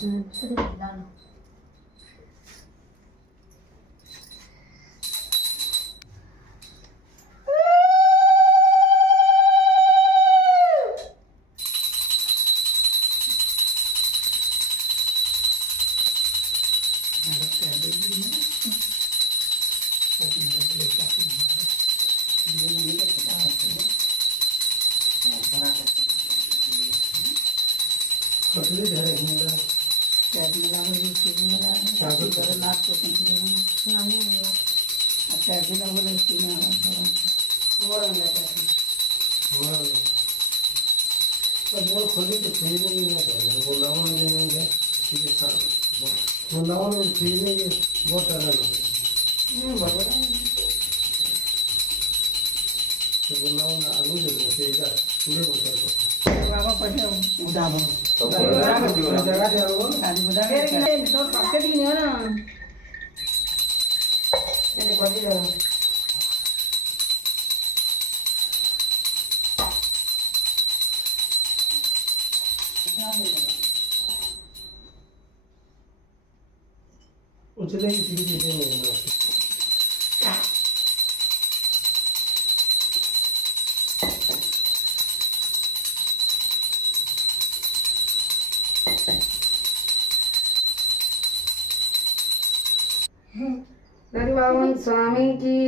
수리 나는. कटले झाले मुला त्यात मला बघू मला सागत जरा नाक पोसून दिलं ना नाही आता तिला बोलायची ना वळवला त्यात वाह पर वो खोली तो फ्रीज में नहीं आता है वो लावन में नहीं है ठीक है सर वो लावन में फ्रीज में ये बहुत अलग है बरोबर तो वो लावन आलू जो है इधर पूरे बोतल को बाबा पहिले उदाब जगह दे वो आधी उदाब तो पॉकेट की नहीं ना ये कोदी दे उछले की चीज़ चीज़ें नहीं है हरिभावन स्वामी की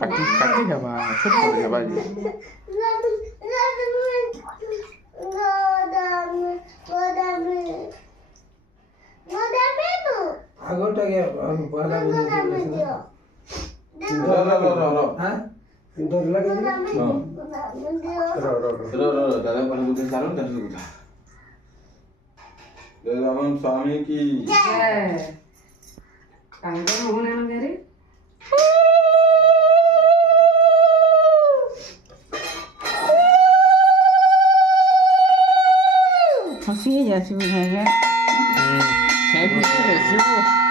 Kaki apa? Cukup apa aja? आगोटा के वाला भी हाँ इंदौर लगे दादा पण कुठे चालून त्याचं कुठे दादा स्वामी की जय कांदा होऊन आहे ना घरी हंसी है जैसी भी है Saya bisa sih bu.